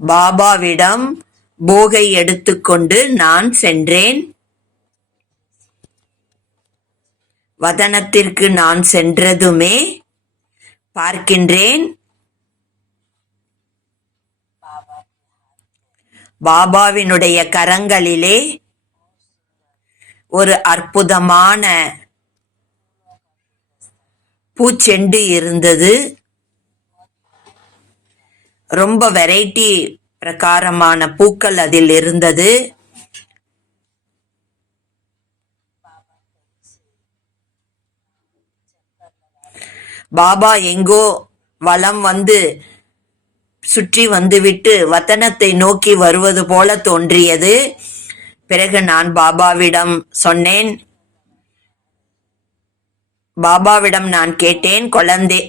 பாபாவிடம் போகை எடுத்துக்கொண்டு நான் சென்றேன். வதனத்திற்கு நான் சென்றதுமே பார்க்கின்றேன், பாபாவினுடைய கரங்களிலே ஒரு அற்புதமான பூச்செண்டு இருந்தது. ரொம்ப வெரைட்டி பிரகாரமான பூக்கள் அதில் இருந்தது. பாபா எங்கோ வலம் வந்து சுற்றி வந்துவிட்டு வதனத்தை நோக்கி வருவது போல தோன்றியது. பிறகு நான் பாபாவிடம் நான் கேட்டேன், குழந்தை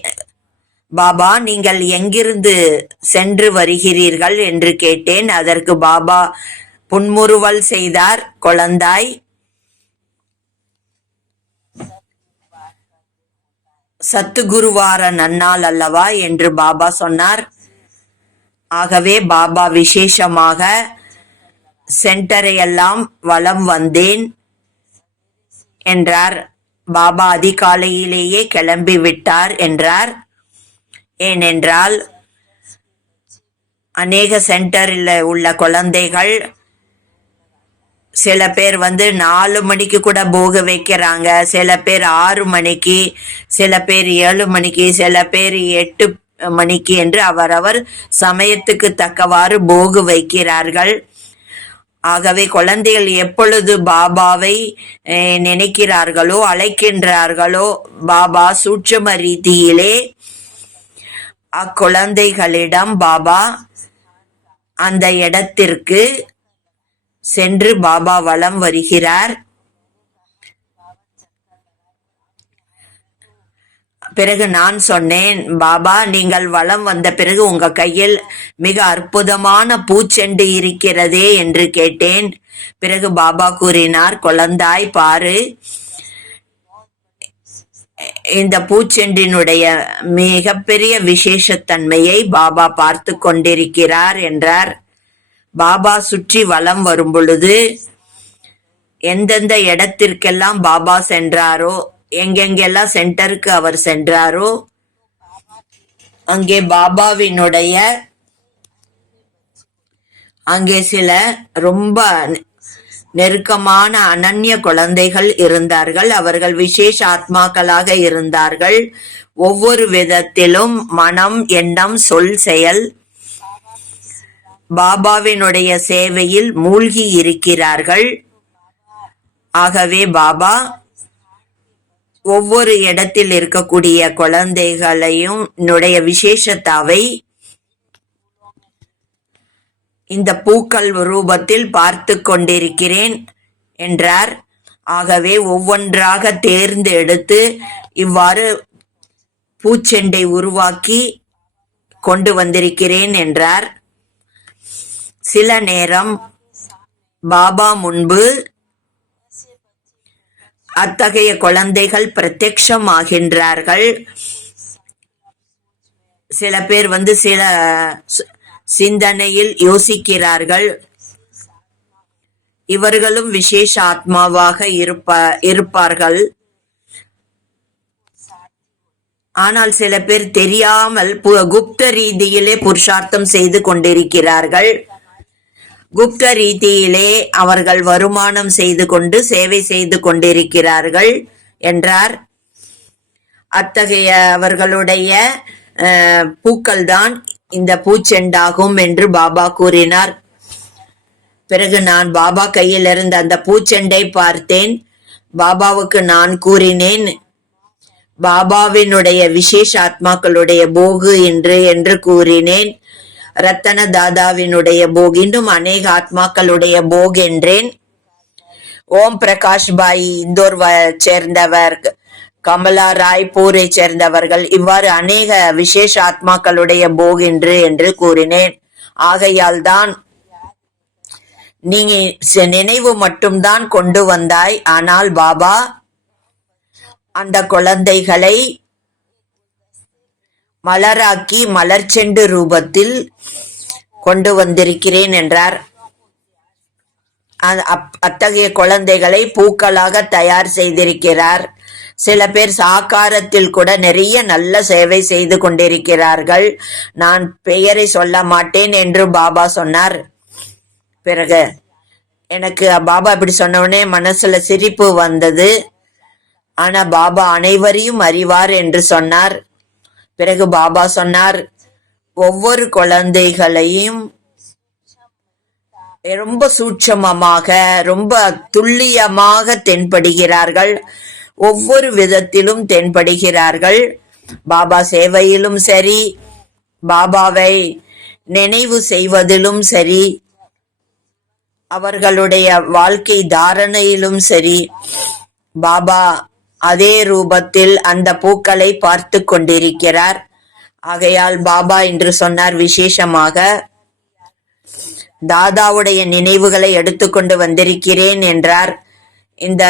பாபா, நீங்கள் எங்கிருந்து சென்று வருகிறீர்கள் என்று கேட்டேன். அதற்கு பாபா புன்முறுவல் செய்தார். குழந்தாய், சத்துகுருவார நன்னாள் அல்லவா என்று பாபா சொன்னார். ஆகவே பாபா விசேஷமாக சென்டரையெல்லாம் வலம் வந்தேன் என்றார். பாபா அதிகாலையிலேயே கிளம்பி விட்டார் என்றார். ஏனென்றால் அநேக சென்டரில் உள்ள குழந்தைகள் சில பேர் 4 மணிக்கு கூட போக வைக்கிறாங்க, சில பேர் 6 மணிக்கு, சில பேர் 7 மணிக்கு, சில பேர் 8 மணிக்கு என்று அவரவர் சமயத்துக்கு தக்கவாறு போகு வைக்கிறார்கள். ஆகவே குழந்தைகள் எப்பொழுது பாபாவை நினைக்கிறார்களோ, அழைக்கின்றார்களோ, பாபா சூட்சும ரீதியிலே அக்குழந்தைகளிடம் பாபா அந்த இடத்திற்கு சென்று பாபா வலம் வருகிறார். பிறகு நான் சொன்னேன், பாபா, நீங்கள் வலம் வந்த பிறகு உங்க கையில் மிக அற்புதமான பூச்செண்டு இருக்கிறதே என்று கேட்டேன். பிறகு பாபா கூறினார், குழந்தாய் பாரு, இந்த பூச்செண்டினுடைய மிகப்பெரிய விசேஷத்தன்மையை பாபா பார்த்து கொண்டிருக்கிறார் என்றார். பாபா சுற்றி வலம் வரும் பொழுது எந்தெந்த இடத்திற்கெல்லாம் பாபா சென்றாரோ, எங்கெங்கெல்லாம் சென்டருக்கு அவர் சென்றாரோ, அங்கே சில ரொம்ப நெருக்கமான அனன்ய குழந்தைகள் இருந்தார்கள். அவர்கள் விசேஷ ஆத்மாக்களாக இருந்தார்கள். ஒவ்வொரு விதத்திலும் மனம், எண்ணம், சொல், செயல் பாபாவினுடைய சேவையில் மூழ்கி இருக்கிறார்கள். ஆகவே பாபா ஒவ்வொரு இடத்தில் இருக்கக்கூடிய குழந்தைகளையும் விசேஷத்தாவை இந்த பூக்கள் ரூபத்தில் பார்த்து கொண்டிருக்கிறேன் என்றார். ஆகவே ஒவ்வொன்றாக தேர்ந்து எடுத்து இவ்வாறு பூச்செண்டை உருவாக்கி கொண்டு வந்திருக்கிறேன் என்றார். சில நேரம் பாபா முன்பு அத்தகைய குழந்தைகள் பிரத்யக்ஷம் ஆகின்றார்கள். சில பேர் சில சிந்தனையில் யோசிக்கிறார்கள். இவர்களும் விசேஷ ஆத்மாவாக இருப்பார்கள். ஆனால் சில பேர் தெரியாமல் குப்த ரீதியிலே புருஷார்த்தம் செய்து கொண்டிருக்கிறார்கள். குப்த ரீதியிலே அவர்கள் வருமானம் செய்து கொண்டு சேவை செய்து கொண்டிருக்கிறார்கள் என்றார். அத்தகைய அவர்களுடைய பூக்கள் தான் இந்த பூச்செண்டாகும் என்று பாபா கூறினார். பிறகு நான் பாபா கையில் இருந்த அந்த பூச்செண்டை பார்த்தேன். பாபாவுக்கு நான் கூறினேன், பாபாவினுடைய விசேஷ ஆத்மாக்களுடைய போகு என்று கூறினேன். ரத்தன தாதாவினுடைய போக், இன்னும் அநேக ஆத்மாக்களுடைய போக் என்றேன். ஓம் பிரகாஷ் பாய் இந்தோர் சேர்ந்தவர், கமலா ராய்பூரை சேர்ந்தவர்கள், இவ்வாறு அநேக விசேஷ ஆத்மாக்களுடைய போக் என்று கூறினேன். ஆகையால் தான் நீ நினைவு மட்டும்தான் கொண்டு வந்தாய். ஆனால் பாபா அந்த குழந்தைகளை மலராக்கி மலர்ச்செண்டு ரூபத்தில் கொண்டு வந்திருக்கிறேன் என்றார். அத்தகைய குழந்தைகளை பூக்களாக தயார் செய்திருக்கிறார். சில பேர் சாக்காரத்தில் கூட நிறைய நல்ல சேவை செய்து கொண்டிருக்கிறார்கள். நான் பெயரை சொல்ல மாட்டேன் என்று பாபா சொன்னார். பிறகு எனக்கு பாபா இப்படி சொன்ன உடனே மனசுல சிரிப்பு வந்தது. ஆனா பாபா அனைவரையும் அறிவார் என்று சொன்னார். பிறகு பாபா சொன்னார், ஒவ்வொரு குழந்தைகளையும் ரொம்ப சூட்சமமாக ரொம்ப துல்லியமாக தென்படுகிறார்கள். ஒவ்வொரு விதத்திலும் தென்படுகிறார்கள். பாபா சேவையிலும் சரி, பாபாவை நினைவு செய்வதிலும் சரி, அவர்களுடைய வாழ்க்கை தாரணையிலும் சரி, பாபா அதே ரூபத்தில் அந்த பூக்களை பார்த்து கொண்டிருக்கிறார். ஆகையால் பாபா என்று சொன்னார், விசேஷமாக தாதாவுடைய நினைவுகளை எடுத்துக்கொண்டு வந்திருக்கிறேன் என்றார். இந்த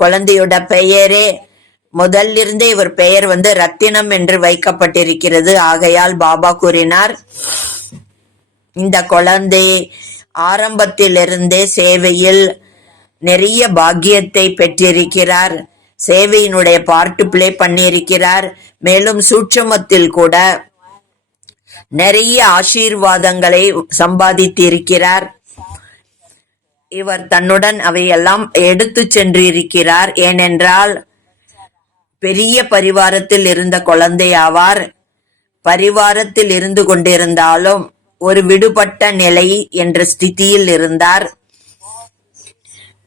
குழந்தையோட பெயரே முதலிருந்தே இவர் பெயர் ரத்தினம் என்று வைக்கப்பட்டிருக்கிறது. ஆகையால் பாபா கூறினார், இந்த குழந்தை ஆரம்பத்திலிருந்தே சேவையில் நிறைய பாக்கியத்தை பெற்றிருக்கிறார். சேவையினுடைய பார்ட் பிளே பண்ணியிருக்கிறார். மேலும் சூட்சமத்தில் கூட நிறைய ஆசீர்வாதங்களை சம்பாதித்திருக்கிறார். இவர் தன்னுடன் அவையெல்லாம் எடுத்து சென்றிருக்கிறார். ஏனென்றால் பெரிய பரிவாரத்தில் இருந்த குழந்தை ஆவார். பரிவாரத்தில் இருந்து கொண்டிருந்தாலும் ஒரு விடுபட்ட நிலை என்ற ஸ்திதியில் இருந்தார்.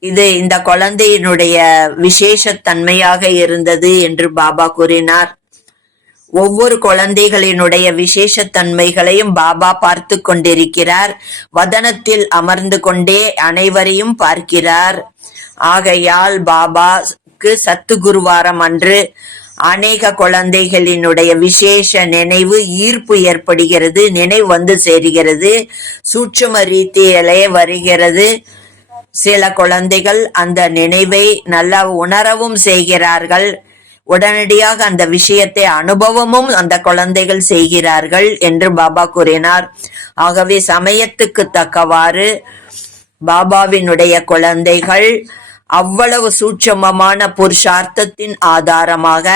இது இந்த குழந்தையினுடைய விசேஷத்தன்மையாக இருந்தது என்று பாபா கூறினார். ஒவ்வொரு குழந்தைகளினுடைய விசேஷத்தன்மைகளையும் பாபா பார்த்து கொண்டிருக்கிறார். வதனத்தில் அமர்ந்து கொண்டே அனைவரையும் பார்க்கிறார். ஆகையால் பாபாக்கு சத்து குருவாரம் அன்று அநேக குழந்தைகளினுடைய விசேஷ நினைவு ஈர்ப்பு ஏற்படுகிறது. நினைவு சேருகிறது. சூட்சும ரீதியிலே வருகிறது. சில குழந்தைகள் அந்த நினைவை நல்லா உணரவும் செய்கிறார்கள். உடனடியாக அந்த விஷயத்தை அனுபவமும் அந்த குழந்தைகள் செய்கிறார்கள் என்று பாபா கூறினார். ஆகவே சமயத்துக்கு தக்கவாறு பாபாவினுடைய குழந்தைகள் அவ்வளவு சூட்சமமான புருஷார்த்தத்தின் ஆதாரமாக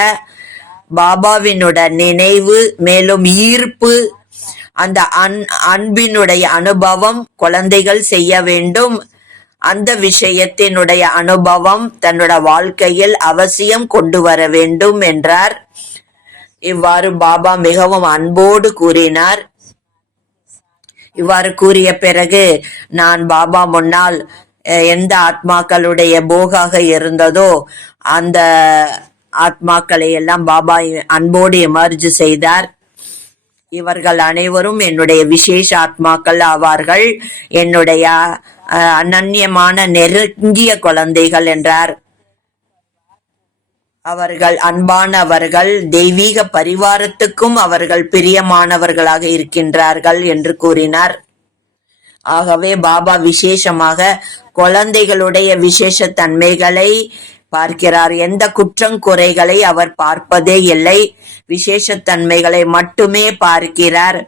பாபாவினுடைய நினைவு மேலும் ஈர்ப்பு அந்த அன்பினுடைய அனுபவம் குழந்தைகள் செய்ய வேண்டும். அந்த விஷயத்தினுடைய அனுபவம் தன்னோட வாழ்க்கையில் அவசியம் கொண்டு வர வேண்டும் என்றார். இவ்வாறு பாபா மிகவும் அன்போடு கூறினார். இவ்வாறு கூறிய பிறகு நான் பாபா முன்னால் எந்த ஆத்மாக்களுடைய போகாக இருந்ததோ அந்த ஆத்மாக்களை எல்லாம் பாபா அன்போடு எமர்ஜ் செய்தார். இவர்கள் அனைவரும் என்னுடைய விசேஷ ஆத்மாக்கள் ஆவார்கள், என்னுடைய அனன்யமான நெருங்கிய குழந்தைகள் என்றார். அவர்கள் அன்பானவர்கள், தெய்வீக பரிவாரத்துக்கும் அவர்கள் பிரியமானவர்களாக இருக்கின்றார்கள் என்று கூறினார். ஆகவே பாபா விசேஷமாக குழந்தைகளுடைய விசேஷ தன்மைகளை பார்க்கிறார். எந்த குற்றங்குறைகளை அவர் பார்ப்பதே இல்லை, விசேஷத்தன்மைகளை மட்டுமே பார்க்கிறார்.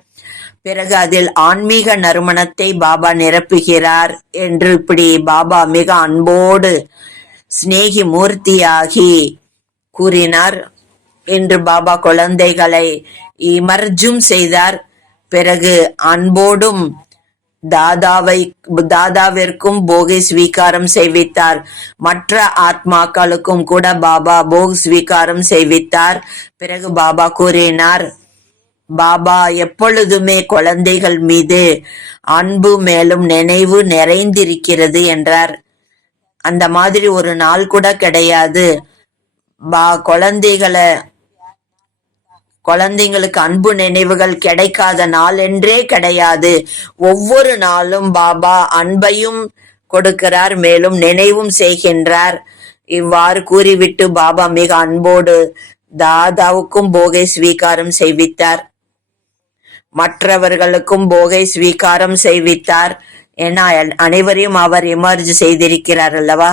பிறகு அதில் ஆன்மீக நறுமணத்தை பாபா நிரப்புகிறார் என்று இப்படி பாபா மிக அன்போடு சிநேகி மூர்த்தியாகி கூறினார். என்று பாபா குழந்தைகளை இமர்ஜும் செய்தார். பிறகு அன்போடும் தாதாவிற்கும் போகை ஸ்வீகாரம் செய்வித்தார். மற்ற ஆத்மாக்களுக்கும் கூட பாபா போக் ஸ்வீகாரம் செய்வித்தார். பிறகு பாபா கூறினார், பாபா எப்பொழுதுமே குழந்தைகள் மீது அன்பு மேலும் நினைவு நிறைந்திருக்கிறது என்றார். அந்த மாதிரி ஒரு நாள் கூட கிடையாது குழந்தைங்களுக்கு அன்பு நினைவுகள் கிடைக்காத நாள் என்றே கிடையாது. ஒவ்வொரு நாளும் பாபா அன்பையும் கொடுக்கிறார், மேலும் நினைவும் செய்கின்றார். இவ்வாறு கூறிவிட்டு பாபா மிக அன்போடு தாதாவுக்கும் போகை ஸ்வீகாரம் செய்வித்தார். மற்றவர்களுக்கும் போகை ஸ்வீகாரம் செய்வித்தார். ஏன்னா அனைவரையும் அவர் எமர்ஜ் செய்திருக்கிறார் அல்லவா.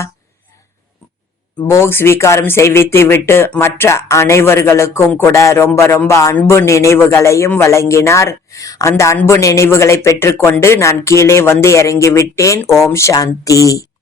போக் ஸ்வீகாரம் செய்வித்து விட்டு மற்ற அனைவர்களுக்கும் கூட ரொம்ப ரொம்ப அன்பு நினைவுகளையும் வழங்கினார். அந்த அன்பு நினைவுகளை பெற்றுக்கொண்டு நான் கீழே வந்து இறங்கி விட்டேன். ஓம் சாந்தி.